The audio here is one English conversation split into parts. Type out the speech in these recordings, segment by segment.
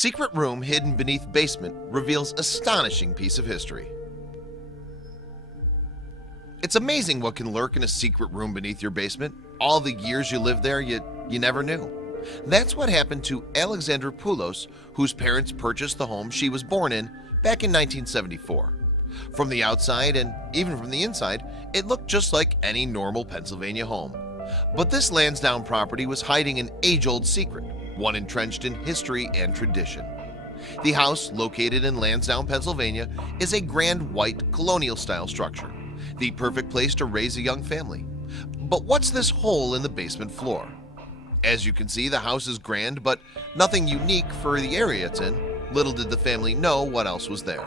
Secret room hidden beneath basement reveals astonishing piece of history. It's amazing what can lurk in a secret room beneath your basement. All the years you lived there, you never knew. That's what happened to Alexandra Poulos, whose parents purchased the home she was born in back in 1974. From the outside and even from the inside, it looked just like any normal Pennsylvania home. But this Lansdowne property was hiding an age-old secret, one entrenched in history and tradition. The house, located in Lansdowne, Pennsylvania, is a grand white colonial-style structure, the perfect place to raise a young family. But what's this hole in the basement floor? As you can see, the house is grand, but nothing unique for the area it's in. Little did the family know what else was there.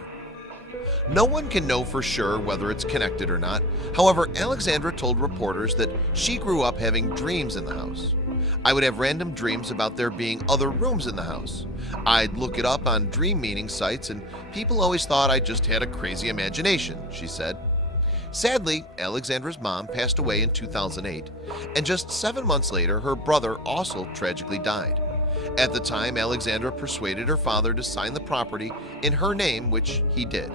No one can know for sure whether it's connected or not. However, Alexandra told reporters that she grew up having dreams in the house. I would have random dreams about there being other rooms in the house. I'd look it up on dream meaning sites and people always thought I just had a crazy imagination, she said. Sadly, Alexandra's mom passed away in 2008, and just 7 months later, her brother also tragically died. At the time, Alexandra persuaded her father to sign the property in her name, which he did.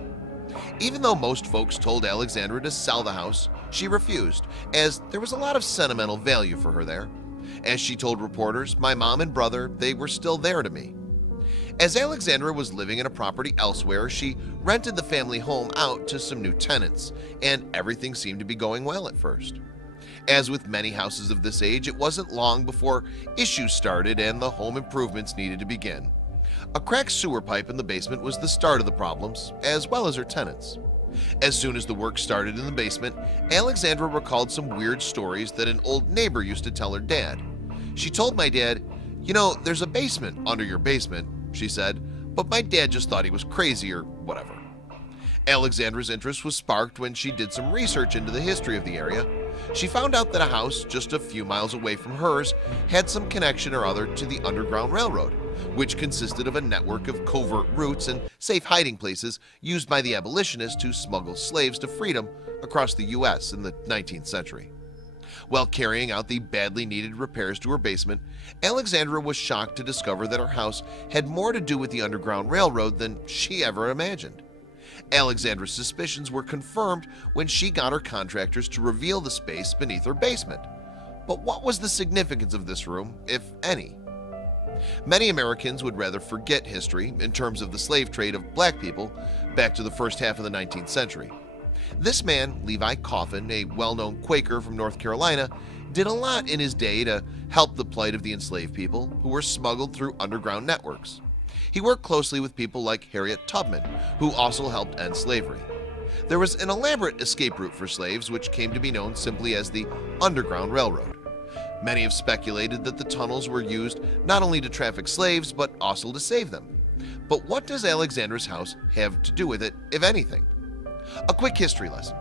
Even though most folks told Alexandra to sell the house, she refused, as there was a lot of sentimental value for her there. As she told reporters, "My mom and brother, they were still there to me." As Alexandra was living in a property elsewhere, she rented the family home out to some new tenants, and everything seemed to be going well at first. As with many houses of this age, it wasn't long before issues started and the home improvements needed to begin. A cracked sewer pipe in the basement was the start of the problems, as well as her tenants. As soon as the work started in the basement, Alexandra recalled some weird stories that an old neighbor used to tell her dad. She told my dad, "You know, there's a basement under your basement," she said, "but my dad just thought he was crazy or whatever." Alexandra's interest was sparked when she did some research into the history of the area. She found out that a house just a few miles away from hers had some connection or other to the Underground Railroad, which consisted of a network of covert routes and safe hiding places used by the abolitionists to smuggle slaves to freedom across the U.S. in the 19th century. While carrying out the badly needed repairs to her basement, Alexandra was shocked to discover that her house had more to do with the Underground Railroad than she ever imagined. Alexandra's suspicions were confirmed when she got her contractors to reveal the space beneath her basement. But what was the significance of this room, if any? Many Americans would rather forget history in terms of the slave trade of black people back to the first half of the 19th century. This man, Levi Coffin, a well-known Quaker from North Carolina, did a lot in his day to help the plight of the enslaved people who were smuggled through underground networks. He worked closely with people like Harriet Tubman, who also helped end slavery. There was an elaborate escape route for slaves which came to be known simply as the Underground Railroad. Many have speculated that the tunnels were used not only to traffic slaves but also to save them. But what does Alexandra's house have to do with it, if anything? A quick history lesson.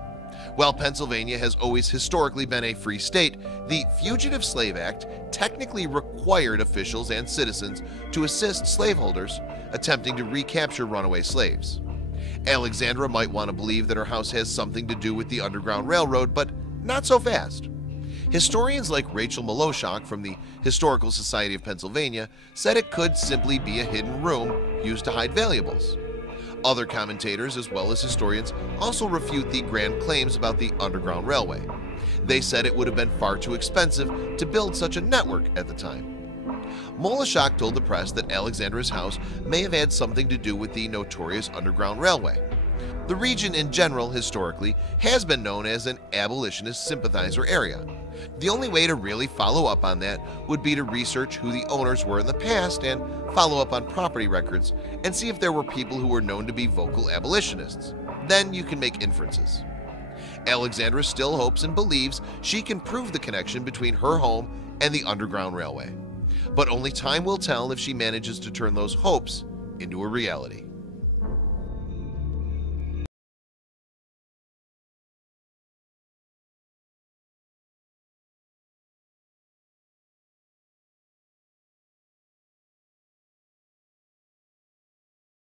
While Pennsylvania has always historically been a free state, the Fugitive Slave Act technically required officials and citizens to assist slaveholders attempting to recapture runaway slaves. Alexandra might want to believe that her house has something to do with the Underground Railroad, but not so fast. Historians like Rachel Maloshok from the Historical Society of Pennsylvania said it could simply be a hidden room used to hide valuables. Other commentators, as well as historians, also refute the grand claims about the Underground Railway. They said it would have been far too expensive to build such a network at the time. Moloshok told the press that Alexandra's house may have had something to do with the notorious Underground Railway. The region in general, historically, has been known as an abolitionist sympathizer area. The only way to really follow up on that would be to research who the owners were in the past and follow up on property records and see if there were people who were known to be vocal abolitionists. Then you can make inferences. Alexandra still hopes and believes she can prove the connection between her home and the Underground Railway. But only time will tell if she manages to turn those hopes into a reality.